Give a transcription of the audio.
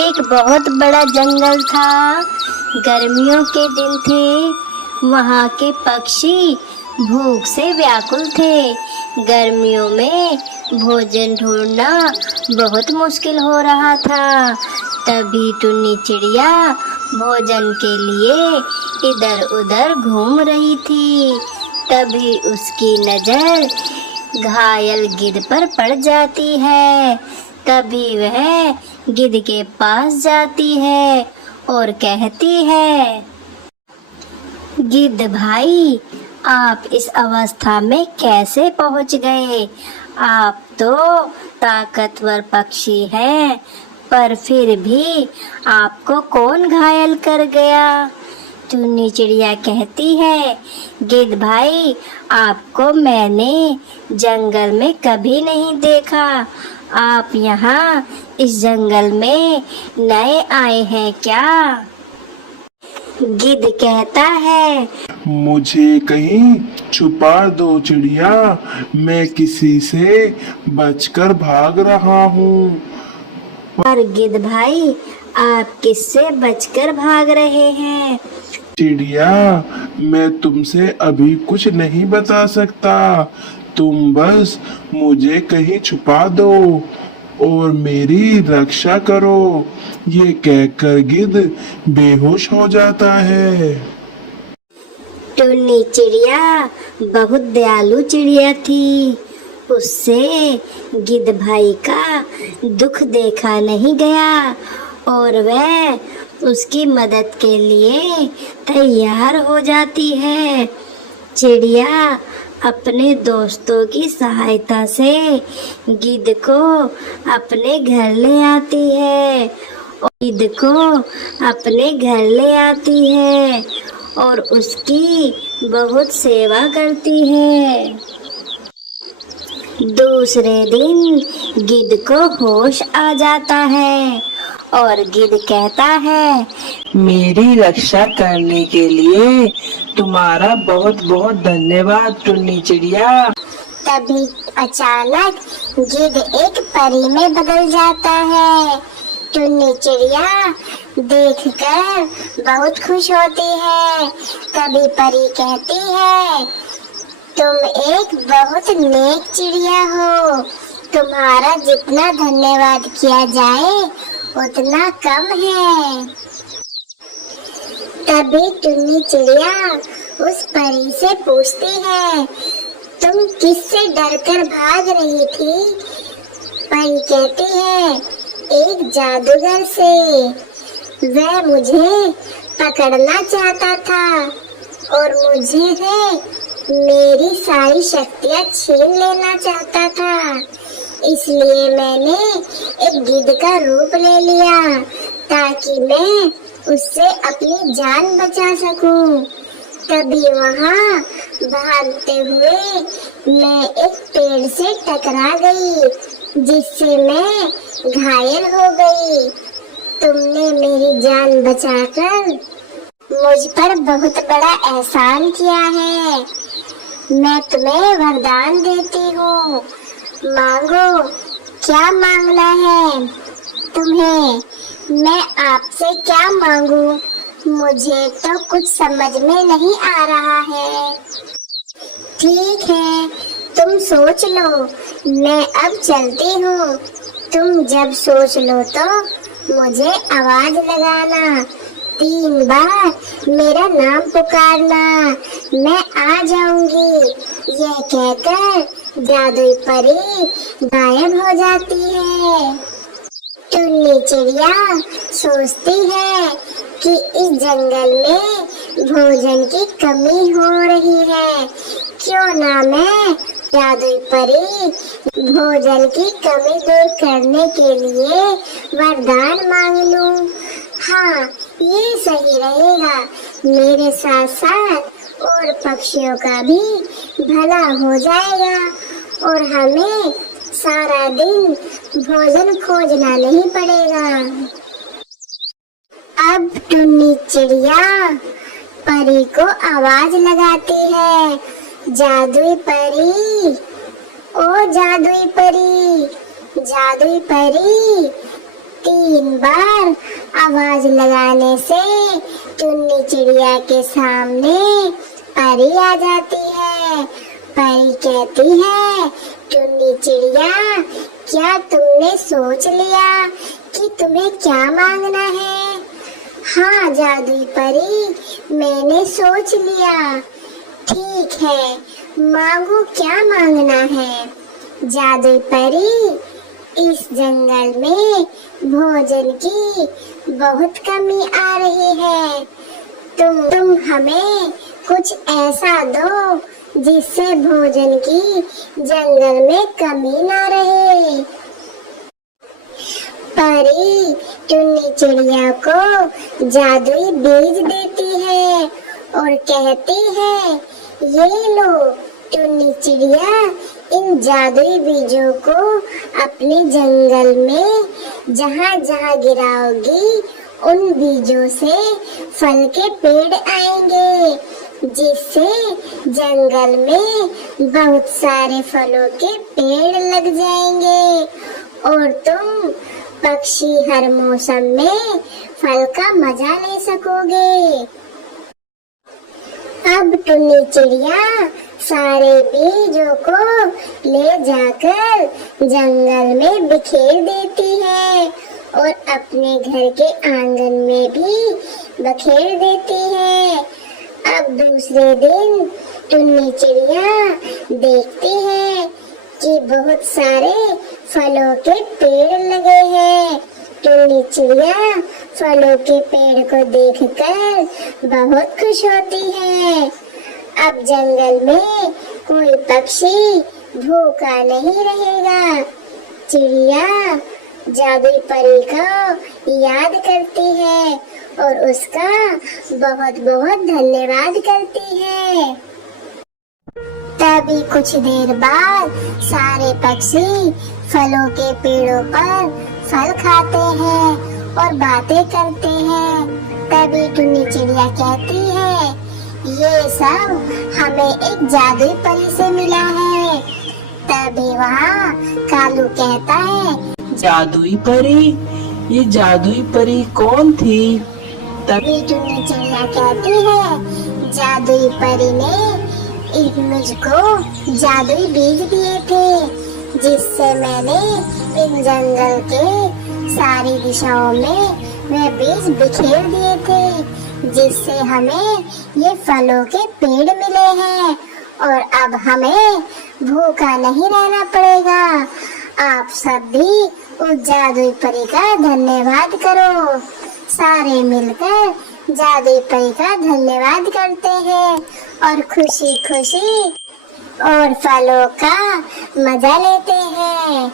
एक बहुत बड़ा जंगल था। गर्मियों के दिन थे। वहाँ के पक्षी भूख से व्याकुल थे। गर्मियों में भोजन ढूंढना बहुत मुश्किल हो रहा था। तभी टुन्नी चिड़िया भोजन के लिए इधर उधर घूम रही थी। तभी उसकी नजर घायल गिद्ध पर पड़ जाती है। तभी वह गिद्ध के पास जाती है और कहती है, गिद्ध भाई, आप इस अवस्था में कैसे पहुंच गए? आप तो ताकतवर पक्षी हैं, पर फिर भी आपको कौन घायल कर गया? टुन्नी चिड़िया कहती है, गिद्ध भाई, आपको मैंने जंगल में कभी नहीं देखा। आप यहाँ इस जंगल में नए आए हैं क्या? गिद्ध कहता है, मुझे कहीं छुपा दो चिड़िया, मैं किसी से बचकर भाग रहा हूँ। पर गिद्ध भाई, आप किससे बचकर भाग रहे हैं? चिड़िया, मैं तुमसे अभी कुछ नहीं बता सकता। तुम बस मुझे कहीं छुपा दो और मेरी रक्षा करो। ये कहकर गिद्ध बेहोश हो जाता है। टुन्नी चिड़िया बहुत दयालु चिड़िया थी। उससे गिद्ध भाई का दुख देखा नहीं गया और वह उसकी मदद के लिए तैयार हो जाती है। चिड़िया अपने दोस्तों की सहायता से गिद्ध को अपने घर ले आती है और गिद्ध को अपने घर ले आती है और उसकी बहुत सेवा करती है। दूसरे दिन गिद्ध को होश आ जाता है और गिद्ध कहता है, मेरी रक्षा करने के लिए तुम्हारा बहुत बहुत धन्यवाद टुन्नी चिड़िया। तभी अचानक गिद्ध एक परी में बदल जाता है। टुन्नी चिड़िया देखकर बहुत खुश होती है। तभी परी कहती है, तुम एक बहुत नेक चिड़िया हो। तुम्हारा जितना धन्यवाद किया जाए उतना कम है। तभी टुन्नी चिड़िया उस परी से पूछती है, तुम किससे डरकर भाग रही थी? परी कहती है, एक जादूगर से। वह मुझे पकड़ना चाहता था और मुझे मेरी सारी शक्तियाँ छीन लेना चाहता था। इसलिए मैंने एक गिद्ध का रूप ले लिया ताकि मैं उससे अपनी जान बचा सकूं। तभी वहाँ भागते हुए मैं एक पेड़ से टकरा गई, जिससे मैं घायल हो गई। तुमने मेरी जान बचाकर मुझ पर बहुत बड़ा एहसान किया है। मैं तुम्हें वरदान देती हूँ, मांगो, क्या मांगना है तुम्हें? मैं आपसे क्या मांगू? मुझे तो कुछ समझ में नहीं आ रहा है। ठीक है, तुम सोच लो, मैं अब चलती हूँ। तुम जब सोच लो तो मुझे आवाज लगाना, 3 बार मेरा नाम पुकारना, मैं आ जाऊंगी। यह कहकर जादुई परी गायब हो जाती है। टुन्नी चिड़िया सोचती है कि इस जंगल में भोजन की कमी हो रही है। क्यों ना मैं जादुई परी भोजन की कमी दूर करने के लिए वरदान मांग लूं। हाँ, ये सही रहेगा। मेरे साथ साथ और पक्षियों का भी भला हो जाएगा और हमें सारा दिन भोजन खोजना नहीं पड़ेगा। अब टुन्नी चिड़िया परी को आवाज लगाती है, जादुई परी, ओ जादुई परी, जादुई परी, 3 बार आवाज लगाने से टुन्नी चिड़िया के सामने परी आ जाती है। परी कहती है, टुन्नी चिड़िया, क्या तुमने सोच लिया कि तुम्हें क्या मांगना है? हाँ जादुई परी, मैंने सोच लिया। ठीक है, मांगो, क्या मांगना है? जादुई परी, इस जंगल में भोजन की बहुत कमी आ रही है। तुम हमें कुछ ऐसा दो जिससे भोजन की जंगल में कमी ना रहे। परी टुन्नी चिड़िया को जादुई बीज देती है और कहती है, ये लो टुन्नी चिड़िया, इन जादुई बीजों को अपने जंगल में जहाँ जहाँ गिराओगी उन बीजों से फल के पेड़ आएंगे, जिससे जंगल में बहुत सारे फलों के पेड़ लग जाएंगे और तुम पक्षी हर मौसम में फल का मजा ले सकोगे। अब टुन्नी चिड़िया सारे बीजों को ले जाकर जंगल में बिखेर देती है और अपने घर के आंगन में भी बखेर देती है। अब दूसरे दिन टुन्नी चिड़िया देखती है कि बहुत सारे फलों के पेड़ लगे हैं। टुन्नी चिड़िया फलों के पेड़ को देखकर बहुत खुश होती है। अब जंगल में कोई पक्षी भूखा नहीं रहेगा। चिड़िया जादुई परी को याद करती है और उसका बहुत बहुत धन्यवाद करती है। तभी कुछ देर बाद सारे पक्षी फलों के पेड़ों पर फल खाते हैं और बातें करते हैं। तभी टुन्नी चिड़िया कहती है, ये सब हमें एक जादुई परी से मिला है। तभी वहाँ कालू कहता है, जादुई परी? ये जादुई परी कौन थी? तभी टुन्नी चिड़िया कहती है, जादुई परी ने मुझको जादुई बीज दिए थे, जिससे मैंने इन जंगल के सारी दिशाओं में वे बीज बिखेर दिए थे, जिससे हमें ये फलों के पेड़ मिले हैं और अब हमें भूखा नहीं रहना पड़ेगा। आप सब भी उस जादुई परी का धन्यवाद करो। सारे मिलकर जादुई परी का धन्यवाद करते हैं और खुशी खुशी और फलों का मजा लेते हैं।